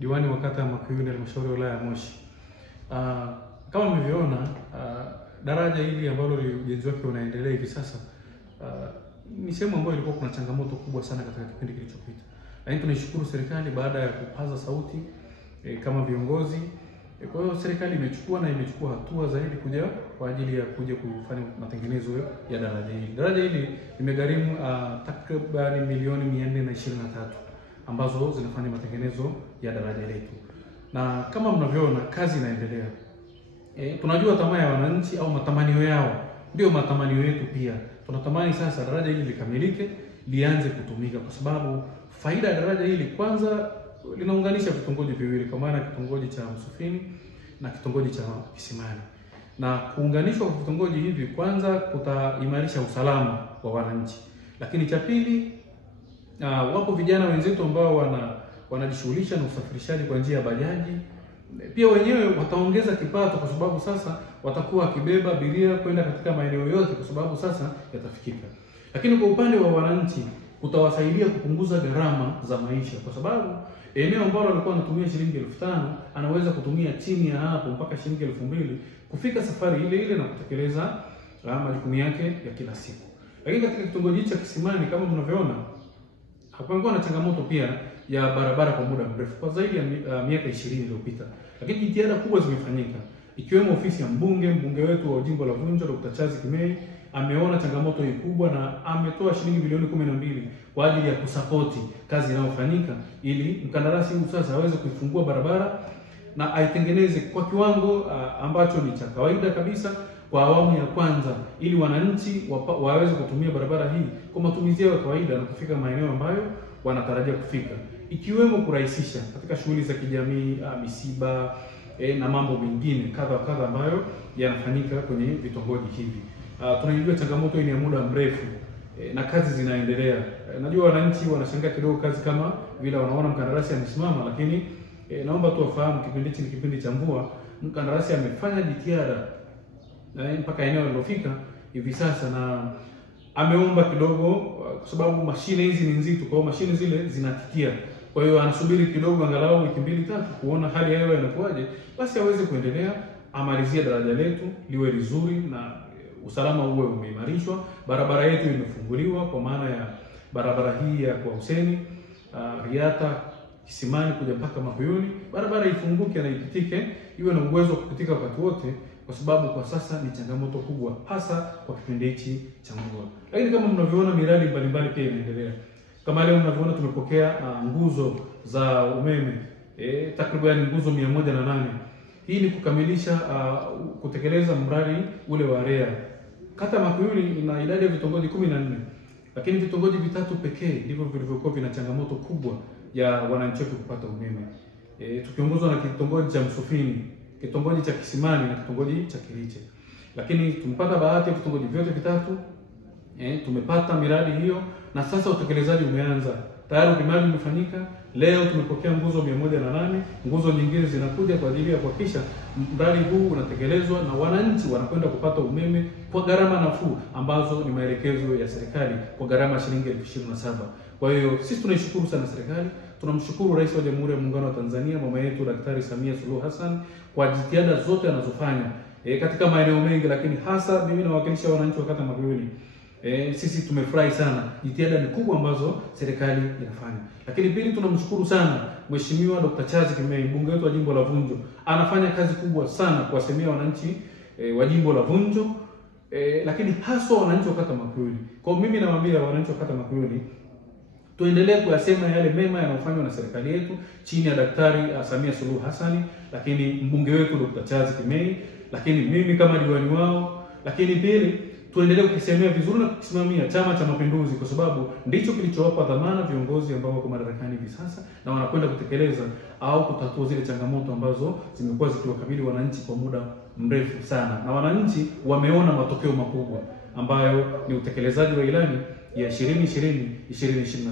Diwani wa kata ya Makuyuni, halmashauri ya wilaya ya Moshi. Kama mlivyoona, daraja hili ambalo ujenzi wake unaendelea hivi sasa, ni sehemu ambayo ilikuwa kuna changamoto kubwa sana katika kipindi kilichopita. Lakini tunaishukuru serikali baada ya kupaza sauti kama viongozi. Kwa hiyo serikali imechukua hatua zaidi kwa ajili ya kuja kufanya matengenezo ya daraja hili. Daraja hili limegharimu takriban milioni 423 ambazo zinafanya matengenezo ya daraja letu. Na kama mnavyoona, kazi inaendelea. Tunajua tamaa ya wananchi au matamanio yao ndio matamanio yetu pia. Tunatamani sasa daraja hili likamilike, lianze kutumika, kwa sababu faida ya daraja hili, kwanza, linaunganisha vitongoji viwili, kwa maana kitongoji cha Msufini na kitongoji cha Kisimani. Na kuunganishwa kwa vitongoji hivi, kwanza, kutaimarisha usalama wa wananchi. Lakini cha pili, wapo vijana wenzetu ambao wanajishughulisha na usafirishaji kwa njia ya bajaji. Pia wenyewe wataongeza kipato, kwa sababu sasa watakuwa wakibeba abiria kwenda katika maeneo yote, kwa sababu sasa yatafikika. Lakini kwa upande wa wananchi, utawasaidia kupunguza gharama za maisha, kwa sababu eneo ambalo alikuwa anatumia shilingi 5,000 anaweza kutumia chini ya hapo mpaka shilingi 2,000 kufika safari ile ile na kutekeleza majukumu yake ya kila siku. Lakini katika kitongoji cha Kisimani, kama mnavyoona, hapakuwa na changamoto pia ya barabara kwa muda mrefu, kwa zaidi ya miaka 20 iliyopita. Lakini jitihada kubwa zimefanyika, ikiwemo ofisi ya mbunge wetu wa jimbo la Vunjo, Dr. Chazi Kimei, ameona changamoto hii kubwa na ametoa shilingi milioni 12 kwa ajili ya kusapoti kazi inayofanyika, ili mkandarasi huyu sasa aweze kuifungua barabara na aitengeneze kwa kiwango ambacho ni cha kawaida kabisa kwa awamu ya kwanza, ili wananchi waweze kutumia barabara hii kwa matumizi yao ya kawaida na kufika maeneo ambayo wanatarajia kufika, ikiwemo kurahisisha katika shughuli za kijamii, misiba na mambo mengine kadha ambayo yanafanyika kwenye vitongoji hivi. Tunajua changamoto hii ni ya muda mrefu na kazi zinaendelea. Najua wananchi wanashangaa kidogo kazi kama vile wanaona mkandarasi amesimama, lakini naomba tu wafahamu kipindi hiki ni kipindi cha mvua. Mkandarasi amefanya jitihada mpaka eneo lilofika hivi sasa, na ameomba kidogo kwa sababu mashine hizi ni nzito, kwa hiyo mashine zile zinatikia. Kwa hiyo anasubiri kidogo, angalau wiki 2-3 kuona hali ya hewa inakuwaje, basi aweze kuendelea amalizie daraja letu liwe vizuri na usalama uwe umeimarishwa. Barabara yetu imefunguliwa, kwa maana ya barabara hii ya kwa Huseni Riata Kisimani kuja mpaka Makuyuni, barabara ifunguke na ipitike, iwe na uwezo wa kupitika wakati wote, kwa sababu kwa sasa ni changamoto kubwa, hasa kwa kipindi hichi cha mvua. Lakini kama mnavyoona, miradi mbalimbali pia inaendelea. Kama leo mnavyoona, tumepokea nguzo za umeme takriban nguzo 108. Hii ni kukamilisha kutekeleza mradi ule wa REA. Kata Makuyuni ina idadi ya vitongoji 14, lakini vitongoji 3 pekee ndivyo vilivyokuwa vina changamoto kubwa ya wananchi wetu kupata umeme. Tukiongozwa na kitongoji cha Msufini, kitongoji cha Kisimani na kitongoji cha Kiriche. Lakini tumepata bahati ya vitongoji vyote 3 tumepata miradi hiyo, na sasa utekelezaji umeanza. Tayari miradi imefanyika. Leo tumepokea nguzo 108, nguzo nyingine zinakuja kwa ajili ya kuhakikisha mradi huu unatekelezwa na wananchi wanakwenda kupata umeme kwa gharama nafuu, ambazo ni maelekezo ya serikali, kwa gharama shilingi 27,000. Kwa hiyo sisi tunaishukuru sana serikali, tunamshukuru Rais wa Jamhuri ya Muungano wa Tanzania, mama yetu Daktari Samia Suluhu Hassan, kwa jitihada zote anazofanya katika maeneo mengi, lakini hasa mimi nawakilisha wananchi wa kata Makuyuni. Sisi tumefurahi sana, jitihada ni kubwa ambazo serikali inafanya. Lakini pili, tunamshukuru sana Mheshimiwa Dr. Chazi Kimei, mbunge wetu wa jimbo la Vunjo. Anafanya kazi kubwa sana kuwasemea wananchi wa jimbo la Vunjo, lakini hasa wananchi wa kata Makuyuni. Kwa mimi nawaambia wananchi wa kata Makuyuni, tuendelee kuyasema yale mema yanayofanywa na serikali yetu chini ya Daktari Samia Suluhu Hassan, lakini mbunge wetu Dr. Chazi Kimei, lakini mimi kama diwani wao. Lakini pili, tuendelee kukisemea vizuri na kukisimamia Chama cha Mapinduzi, kwa sababu ndicho kilichowapa dhamana viongozi ambao wako madarakani hivi sasa na wanakwenda kutekeleza au kutatua zile changamoto ambazo zimekuwa zikiwakabili wananchi kwa muda mrefu sana, na wananchi wameona matokeo makubwa ambayo ni utekelezaji wa ilani ya 2020-2025.